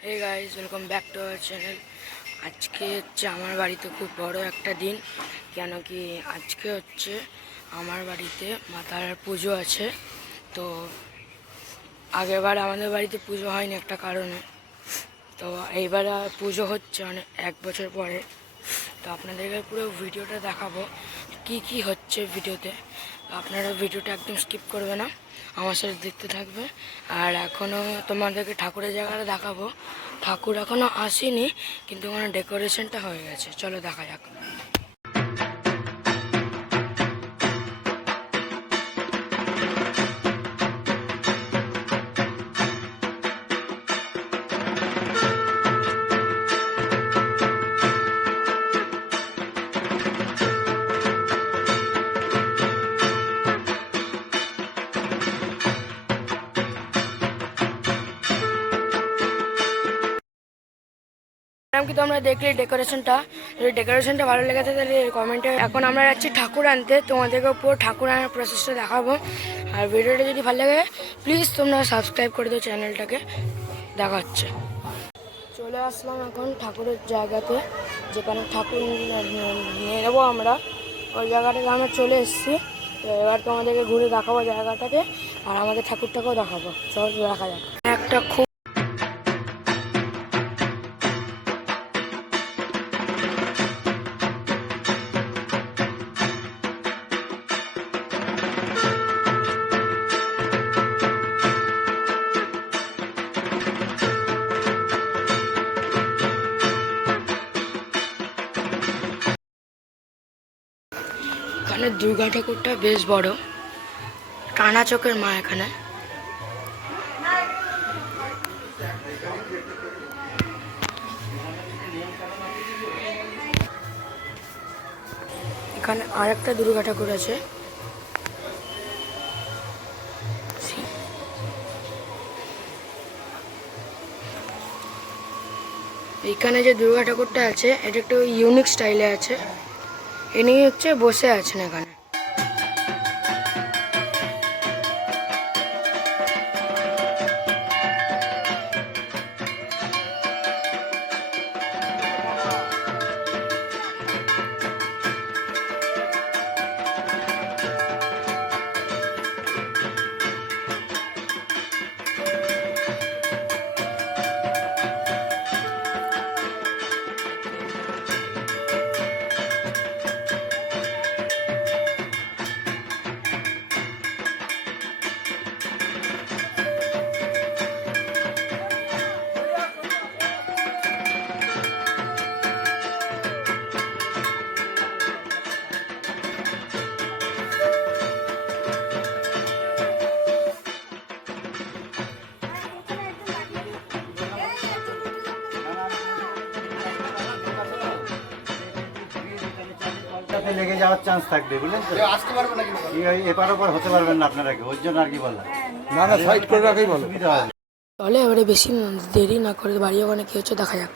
Hey guys welcome back to our channel. आज के हमारे बाड़ीते खूब बड़ो एक दिन क्यों कि आज के हमारे बाड़ीते मातार पुजो आछे। तो आगे बार हमारे बाड़ीते पुजो हयनि एक कारणे, तो एबार पुजो होच्छे एक बछर परे। तो आपनादेरके पुरो भिडियोटा देखाबो कि होच्छे भिडियोते। আপনারা ভিডিওটা একদম স্কিপ করবে না, আমার সাথে দেখতে থাকবে। আর এখনও তোমাদেরকে ঠাকুরের জায়গাটা দেখাবো। ঠাকুর এখনও আসেনি কিন্তু ওখানে ডেকোরেশনটা হয়ে গেছে, চলো দেখা যাক। কি তোমরা দেখলে ডেকোরেশনটা ভালো লেগেছে তাহলে কমেন্টে। এখন আমরা যাচ্ছি ঠাকুর আনতে, তোমাদেরকে পুরো ঠাকুর আনার প্রসেসটা দেখাবো। আর ভিডিওটা যদি ভালো লাগে প্লিজ তোমরা সাবস্ক্রাইব করে দিও চ্যানেলটাকে। দেখা হচ্ছে। চলে আসলাম এখন ঠাকুরের জায়গাতে, যেখানে ঠাকুর নিয়ে নেবো আমরা। ওই জায়গাটাতে আমরা চলে এসেছি। তো এবার তোমাদেরকে ঘুরে দেখাবো জায়গাটাকে, আর আমাদের ঠাকুরটাকেও দেখাবো। চলো দেখা যাক। একটা খুব এখানে দুর্গা ঠাকুরটা বেশ বড়, কানা চোখের মা। এখানে এখানে আরেকটা দুর্গা ঠাকুর আছে। এখানে যে দুর্গা ঠাকুরটা আছে এটা একটু ইউনিক স্টাইলে আছে। ইনি বসে আছেন এখানে। লেগে যাওয়ার চান্স থাকবে, বুঝলেন তো? আসতে পারবে না, এপার ওপর হতে পারবেন না আপনারা, ওর জন্য আর কি বললাম। না না, সাইড করে রাখাই ভালো। তাহলে এবারে বেশি দেরি না করে বাড়ি ওখানে কি হচ্ছে দেখা যাক।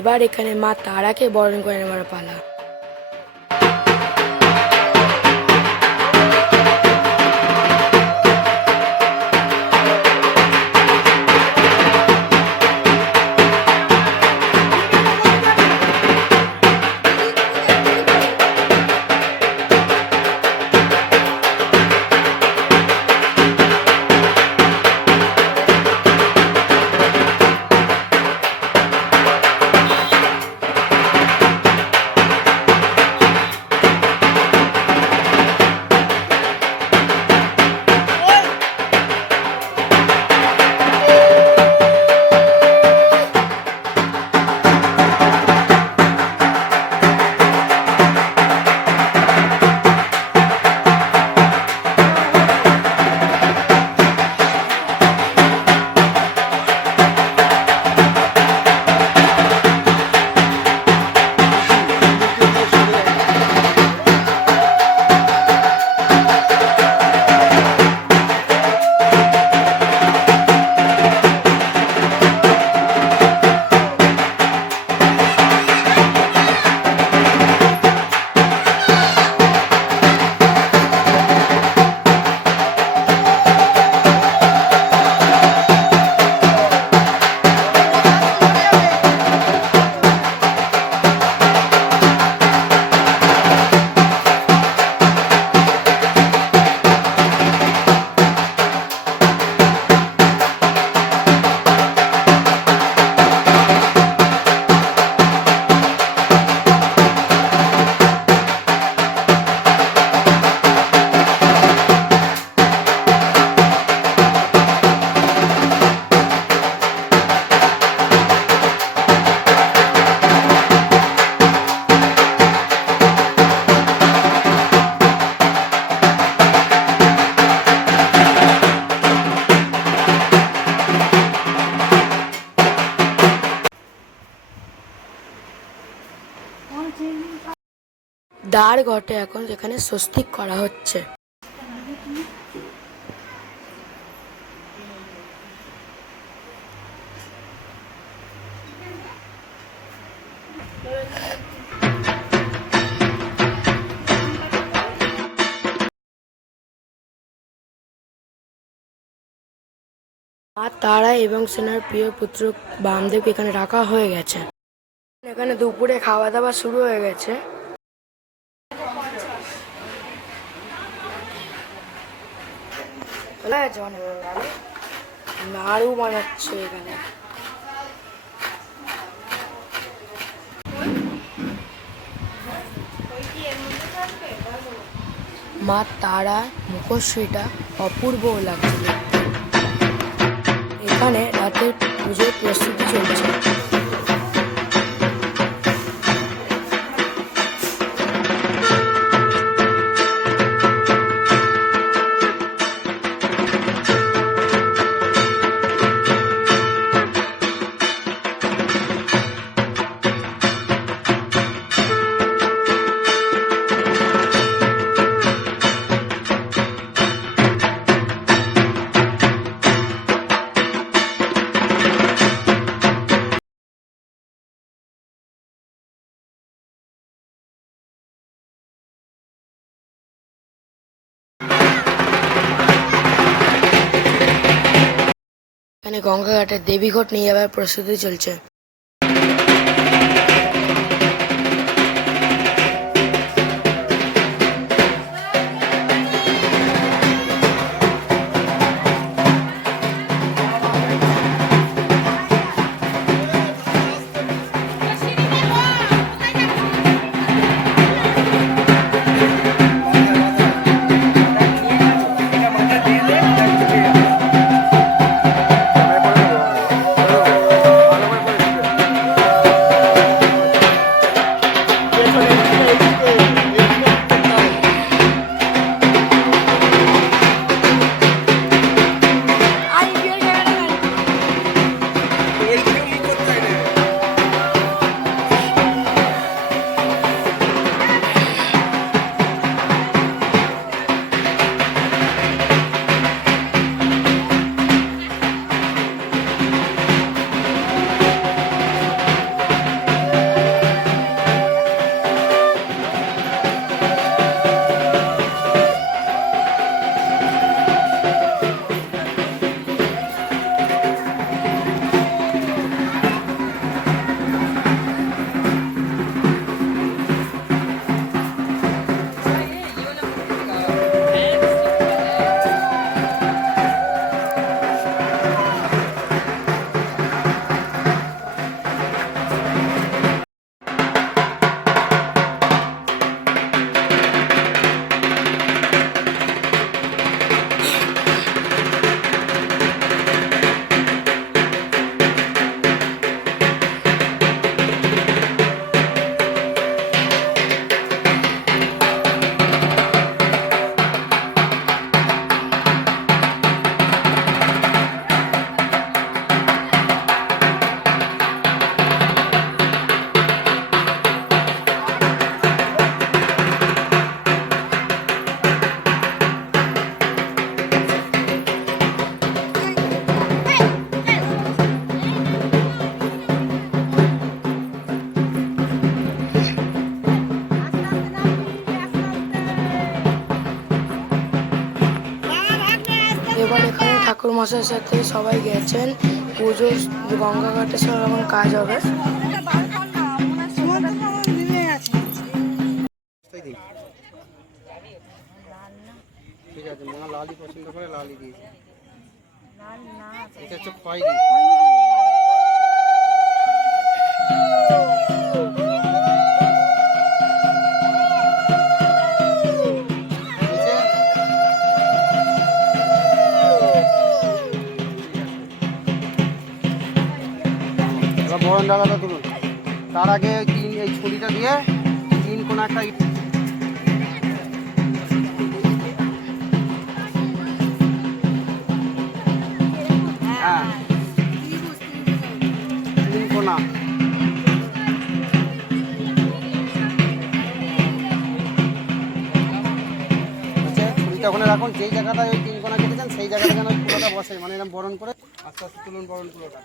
এবার এখানে মা তারাকে বরণ করে নেওয়ার পালা। দ্বার ঘটে এখন যেখানে স্বস্তিক করা হচ্ছে। মা তারা এবং সেনার প্রিয় পুত্র বামদেবকে এখানে রাখা হয়ে গেছে। এখানে দুপুরে খাওয়া দাওয়া শুরু হয়ে গেছে। নাড়ু বানাচ্ছে এখানে। মা তারা মুখশ্রীটা অপূর্ব লাগছে দেখতে। এখানে রাতের পুজোর প্রস্তুতি চলছে। এখানে গঙ্গাঘাটের দেবীঘট নিয়ে যাওয়ার প্রস্তুতি চলছে। মশাইয়ের সাথে সবাই গেছেন পুজো গঙ্গা ঘাটে সব রকম কাজ হবে। ঠিক আছে, মা লালই পছন্দ করে, লালই দিয়েছে। এটা হচ্ছে খয়েরি। এবার বরণ ডালাটা তুলুন। তার আগে এই ছুরিটা দিয়ে 3 কোণা একটা হ্যাঁ 3 কোণা। আচ্ছা, ছুরিটা ওখানে রাখুন। যেই জায়গাটা ওই 3 কোণা কেটেছেন সেই জায়গাটা যেন ওই কুলোটা বসে, মানে এরকম বরণ করে আস্তে আস্তে তুলুন বরণ কুলোটা।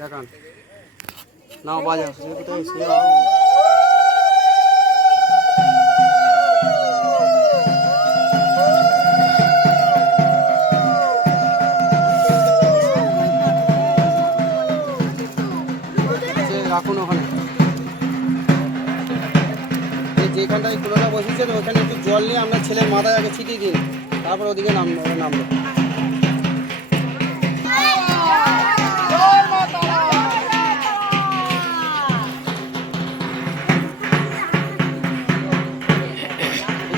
দেখান, নাও বাজাও। রাখুন ওখানে। যেখানটায় কুলোটা বসেছেন ওখানে একটু জল নিয়ে আপনার ছেলের মাথায় আগে ছিটিয়ে দিন, তারপর ওদিকে নামবে।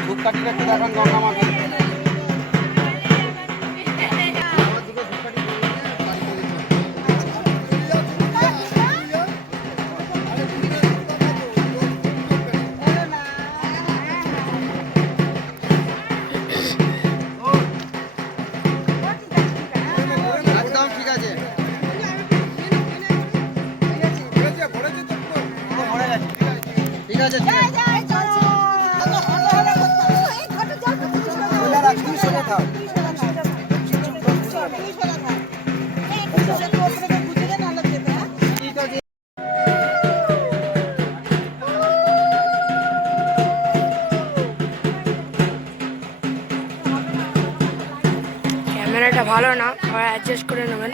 ধূপকাঠিটা একটু দেখান গঙ্গা মাকে। একদম ঠিক আছে। ঠিক আছে, ঠিক আছে। ক্যামেরাটা ভালো না, অ্যাডজাস্ট করে নেবেন।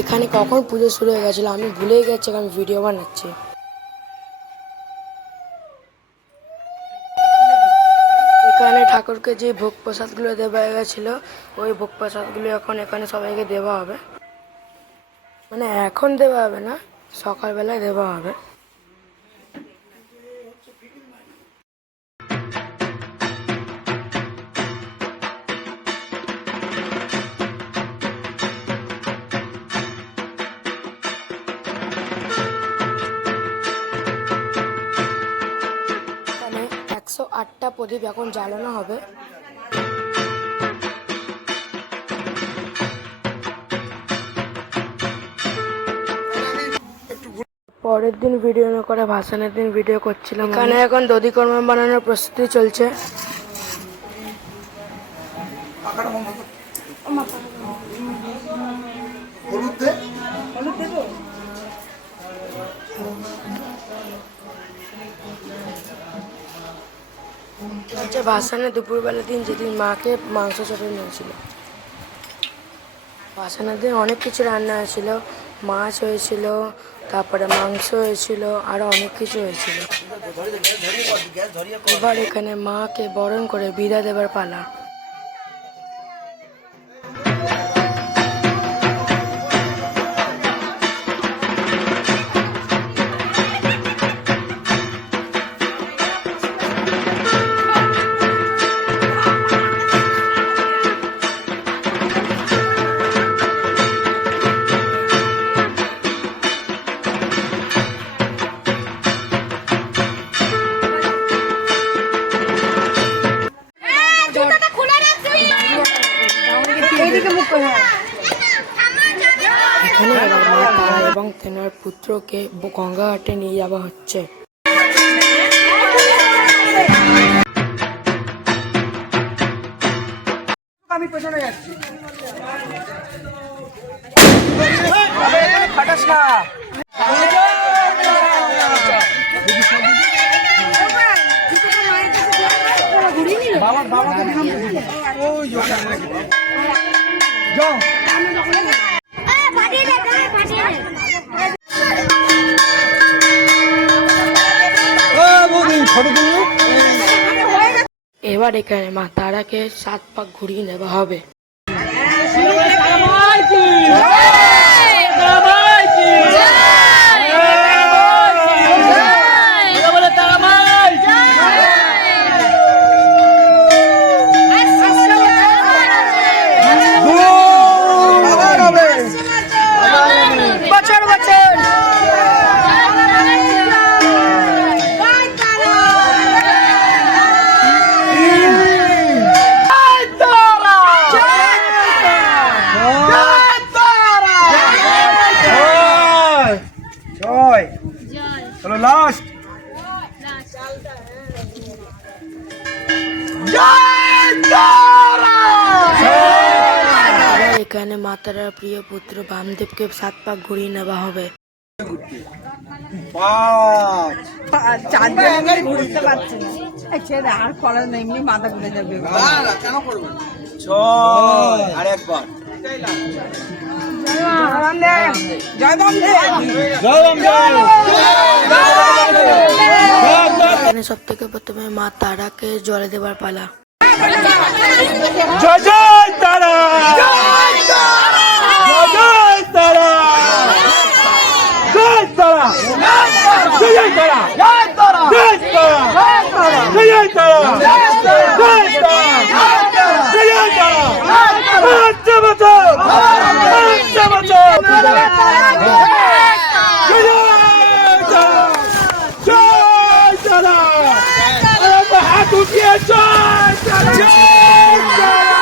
এখানে কখন পুজো শুরু হয়ে গেছিলো আমি ভুলেই গেছি, আমি ভিডিও বানাচ্ছি। এখানে ঠাকুরকে যে ভোগ প্রসাদগুলো দেওয়া গেছিলো ওই ভোগ প্রসাদগুলো এখন এখানে সবাইকে দেওয়া হবে, মানে এখন দেওয়া হবে না, সকালবেলায় দেওয়া হবে। এখানে 108টা প্রদীপ এখন জ্বালানো হবে। পরের দিন ভিডিও না করে ভাসানের দিন ভিডিও করছিলাম। এখানে এখন দধিকর্মা বানানোর প্রস্তুতি চলছে। হচ্ছে ভাসানের দুপুরবেলা দিন যেদিন মাকে মাংস চটে নিয়েছিল। ভাসানের দিন অনেক কিছু রান্না হয়েছিল, মাছ হয়েছিল, তারপরে মাংস হয়েছিল, আরো অনেক কিছু হয়েছিল। এবার এখানে মাকে বরণ করে বিদায় দেবার পালা। এখানে এবার মা তারা এবং তেনার পুত্রকে গঙ্গাঘাটে নিয়ে যাওয়া হচ্ছে। আমি পেছনে যাচ্ছি। বাবাকে দিলাম ওই যাও এবার এখানে মা তারাকে 7 পাক ঘুরিয়ে নেওয়া হবে। চলো লাস্ট এখানে মা তারার প্রিয় পুত্র বামদেবকে 7 পাক ঘুরিয়ে নেওয়া হবে। 5 ঘুরতে পারছি না ছেড়ে আর করার নেই, এমনি মাথা ঘুরে যাবে। কেন করবো 6 আর একবার এখানে সব থেকে প্রথমে মা তারাকে জলে দেবার পালা। জয় জয় তারা, জয় তারা, জয় তারা, জয় তারা, জয় তারা, জয় তারা, জয় তারা, জয় তারা, জয় তারা, বাচ্চা বাঁচাও, বাচ্চা বাঁচাও, জয় তারা, হাত উঠিয়ে জয় তারা, জয় তারা।